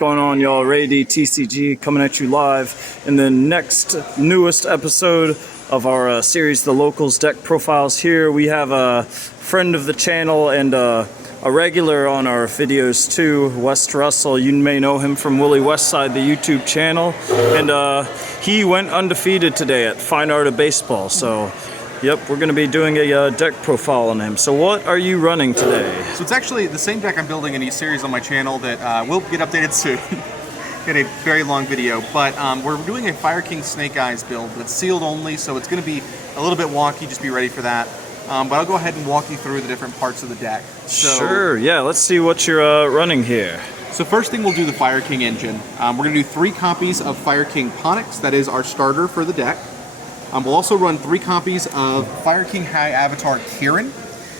going on, y'all? RayD-TCG coming at you live in the next newest episode of our series, The Locals Deck Profiles. Here we have a friend of the channel and a regular on our videos too, West Russell. You may know him from Willie Westside, the YouTube channel, and he went undefeated today at Fine Art of Baseball. So yep, we're going to be doing a deck profile on him. So what are you running today? So it's actually the same deck I'm building in a series on my channel that will get updated soon. Get a very long video, but we're doing a Fire King Snake Eyes build that's sealed only, so it's going to be a little bit wonky. Just be ready for that. But I'll go ahead and walk you through the different parts of the deck. So, sure, yeah, let's see what you're running here. So first thing, we'll do the Fire King engine. We're going to do 3 copies of Fire King Ponix. That is our starter for the deck. We'll also run 3 copies of Fire King High Avatar Kirin.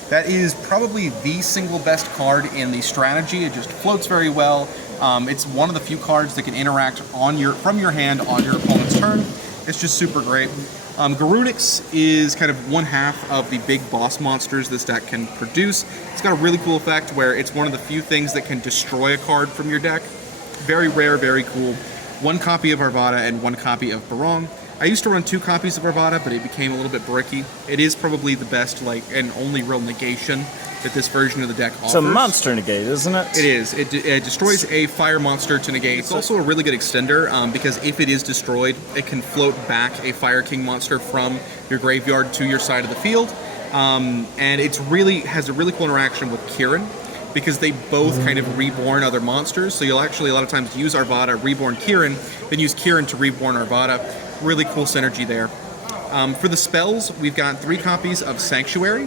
That is probably the single best card in the strategy. It just floats very well. It's one of the few cards that can interact from your hand on your opponent's turn. It's just super great. Garunix is kind of one half of the big boss monsters this deck can produce. It's got a really cool effect where it's one of the few things that can destroy a card from your deck. Very rare, very cool. 1 copy of Arvada and 1 copy of Barong. I used to run 2 copies of Arvada, but it became a little bit bricky. It is probably the best, and only real negation that this version of the deck offers. It's a monster negate, isn't it? It is. It destroys a fire monster to negate. It's also a really good extender, because if it is destroyed, it can float back a Fire King monster from your graveyard to your side of the field. And it has a really cool interaction with Kirin, because they both kind of reborn other monsters. So you'll actually a lot of times use Arvada, reborn Kirin, then use Kirin to reborn Arvada. Really cool synergy there. For the spells, we've got 3 copies of Sanctuary.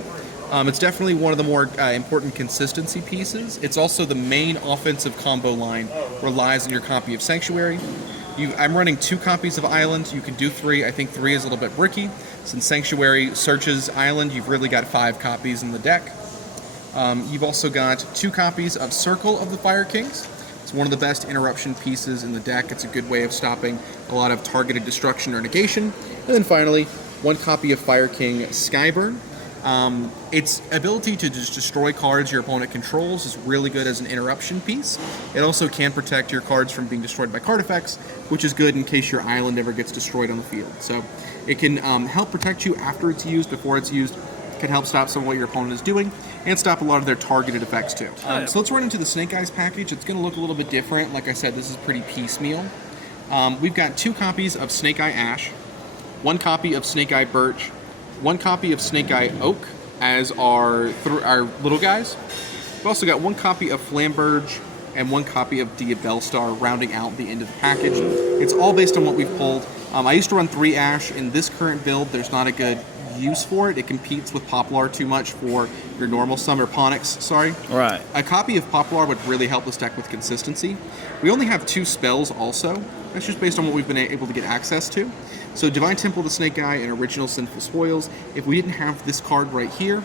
It's definitely one of the more important consistency pieces. It's also the main offensive combo line relies on your copy of Sanctuary. I'm running 2 copies of Island. You can do 3. I think 3 is a little bit bricky. Since Sanctuary searches Island, you've really got 5 copies in the deck. You've also got 2 copies of Circle of the Fire Kings. It's one of the best interruption pieces in the deck. It's a good way of stopping a lot of targeted destruction or negation. And then finally, 1 copy of Fire King Skyburn. Its ability to just destroy cards your opponent controls is really good as an interruption piece. It also can protect your cards from being destroyed by card effects, which is good in case your island ever gets destroyed on the field. So it can help protect you after it's used, before it's used. Can help stop some of what your opponent is doing, and stop a lot of their targeted effects too. So let's run into the Snake Eyes package. It's going to look a little bit different. Like I said, this is pretty piecemeal. We've got 2 copies of Snake Eye Ash, 1 copy of Snake Eye Birch, 1 copy of Snake Eye Oak as our little guys. We've also got 1 copy of Flamberge and 1 copy of Diabellstar rounding out the end of the package. It's all based on what we've pulled. I used to run 3 Ash. In this current build, there's not a good use for it. It competes with Poplar too much for your normal summer Ponix, sorry. Right. A copy of Poplar would really help this deck with consistency. We only have 2 spells also. That's just based on what we've been able to get access to. So Divine Temple of the Snake Eye and Original Sinful Spoils. If we didn't have this card right here,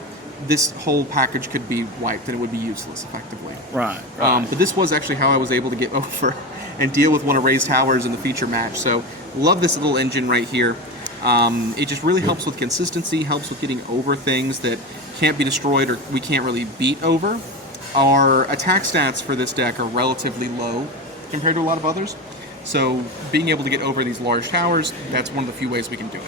this whole package could be wiped and it would be useless effectively. Right. But this was actually how I was able to get over and deal with one of Ray's towers in the feature match. So love this little engine right here. It just really helps with consistency, helps with getting over things that can't be destroyed or we can't really beat over. Our attack stats for this deck are relatively low compared to a lot of others. So being able to get over these large towers, that's one of the few ways we can do it.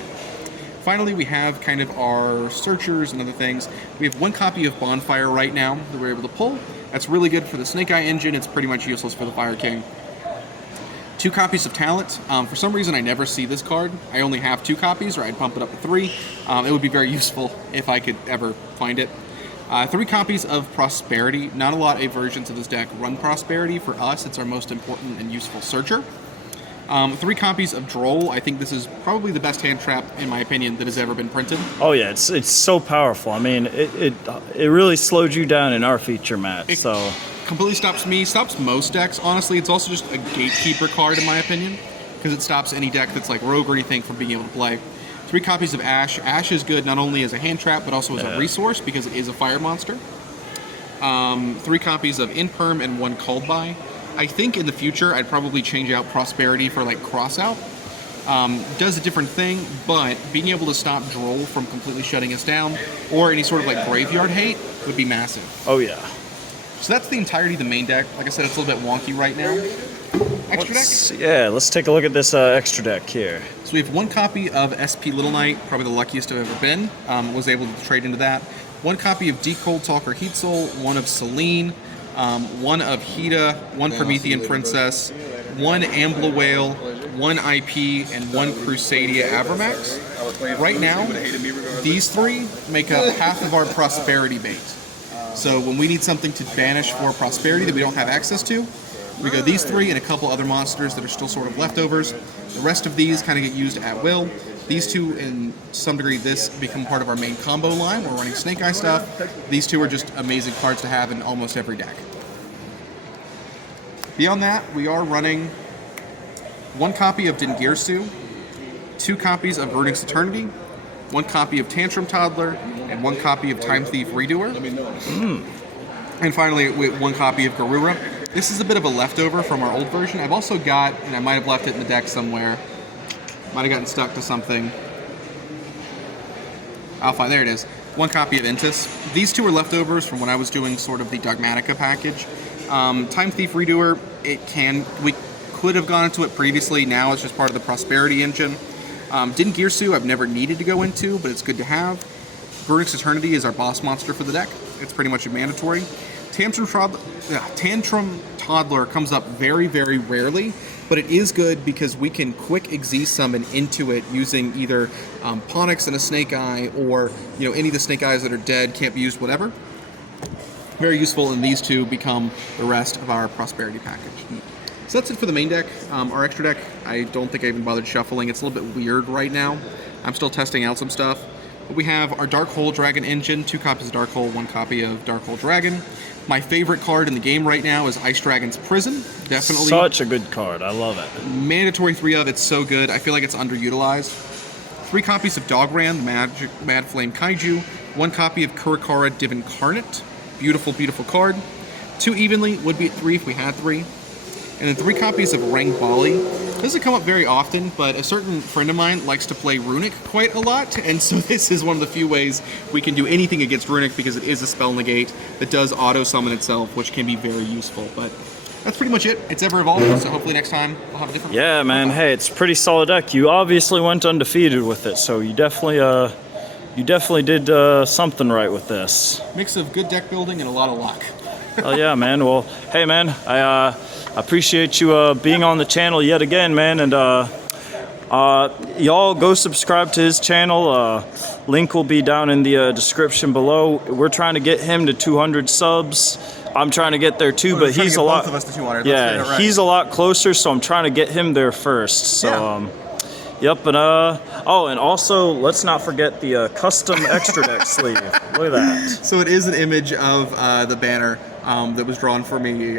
Finally, we have kind of our searchers and other things. We have 1 copy of Bonfire right now that we're able to pull. That's really good for the Snake Eye engine. It's pretty much useless for the Fire King. 2 copies of Talent. For some reason, I never see this card. I only have 2 copies, or I'd pump it up to 3. It would be very useful if I could ever find it. 3 copies of Prosperity. Not a lot of versions of this deck run Prosperity. For us, it's our most important and useful searcher. 3 copies of Droll. I think this is probably the best hand trap, in my opinion, that has ever been printed. Oh yeah, it's so powerful. I mean, it really slowed you down in our feature match. So completely stops most decks. Honestly, it's also just a gatekeeper card, in my opinion, because it stops any deck that's like Rogue or anything from being able to play. 3 copies of Ash. Ash is good not only as a hand trap, but also as a resource, because it is a fire monster. 3 copies of Imperm and 1 Called By. I think in the future, I'd probably change out Prosperity for like Crossout. Does a different thing, but being able to stop Droll from completely shutting us down, or any sort of like graveyard hate, would be massive. Oh yeah. So that's the entirety of the main deck. Like I said, it's a little bit wonky right now. extra deck. Yeah, let's take a look at this extra deck here. So we have one copy of SP Little Knight, probably the luckiest I've ever been. Was able to trade into that. One copy of D Cold Talker Heat Soul, one of Selene, one of Hida, one Promethean Princess, one Ambla Whale, one IP, and one Crusadia Abramax. Right now, these three make up half of our prosperity bait. So when we need something to banish for prosperity that we don't have access to, we go these three and a couple other monsters that are still sort of leftovers. The rest of these kind of get used at will. These two, in some degree, this become part of our main combo line. We're running Snake Eye stuff. These two are just amazing cards to have in almost every deck. Beyond that, we are running one copy of Dingirsu, two copies of Vernix Eternity, one copy of Tantrum Toddler, and one copy of Time Thief Redoer. And finally, one copy of Garura. This is a bit of a leftover from our old version. I've also got, and I might have left it in the deck somewhere, might have gotten stuck to something. I'll find, there it is. One copy of Intis. These two are leftovers from when I was doing sort of the Dogmatica package. Time Thief Redoer, we could have gone into it previously. Now it's just part of the Prosperity engine. Dingirsu I've never needed to go into, but it's good to have. Vernix Eternity is our boss monster for the deck. It's pretty much a mandatory. Tantrum Toddler comes up very, very rarely, but it is good because we can quick Xyz summon into it using either Ponix and a Snake Eye, or any of the Snake Eyes that are dead, can't be used, whatever. Very useful, and these two become the rest of our Prosperity package. So that's it for the main deck. Our extra deck, I don't think I even bothered shuffling. It's a little bit weird right now. I'm still testing out some stuff. But we have our Dark Hole Dragon engine, 2 copies of Dark Hole, 1 copy of Dark Hole Dragon. My favorite card in the game right now is Ice Dragon's Prison. Definitely. Such a good card. I love it. Mandatory 3 of. It's so good. I feel like it's underutilized. 3 copies of Dogran, Mad Flame Kaiju. 1 copy of Kurakara Div Incarnate. Beautiful, beautiful card. 2 evenly would be at 3 if we had 3. And then 3 copies of Rang Bali. Doesn't come up very often, but a certain friend of mine likes to play Runic quite a lot, and so this is one of the few ways we can do anything against Runic, because it is a spell negate that does auto-summon itself, which can be very useful. But that's pretty much it. It's ever evolving, so hopefully next time we'll have a different... Yeah, man. Hey, it's a pretty solid deck. You obviously went undefeated with it, so you definitely did something right with this. Mix of good deck building and a lot of luck. Oh yeah, man. Well, hey, man. I appreciate you being on the channel yet again, man. And y'all go subscribe to his channel. Link will be down in the description below. We're trying to get him to 200 subs. I'm trying to get there too, but he's a lot. Both of us to 200. Yeah, right. He's a lot closer, so I'm trying to get him there first. So, yep. And oh, and also let's not forget the custom extra deck sleeve. Look at that. So it is an image of the banner. That was drawn for me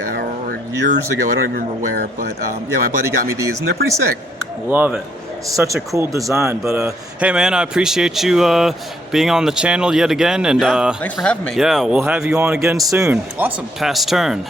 years ago. I don't even remember where, but yeah, my buddy got me these, and they're pretty sick. Love it. Such a cool design. But hey, man, I appreciate you being on the channel yet again, and thanks for having me. Yeah, we'll have you on again soon. Awesome. Pass turn.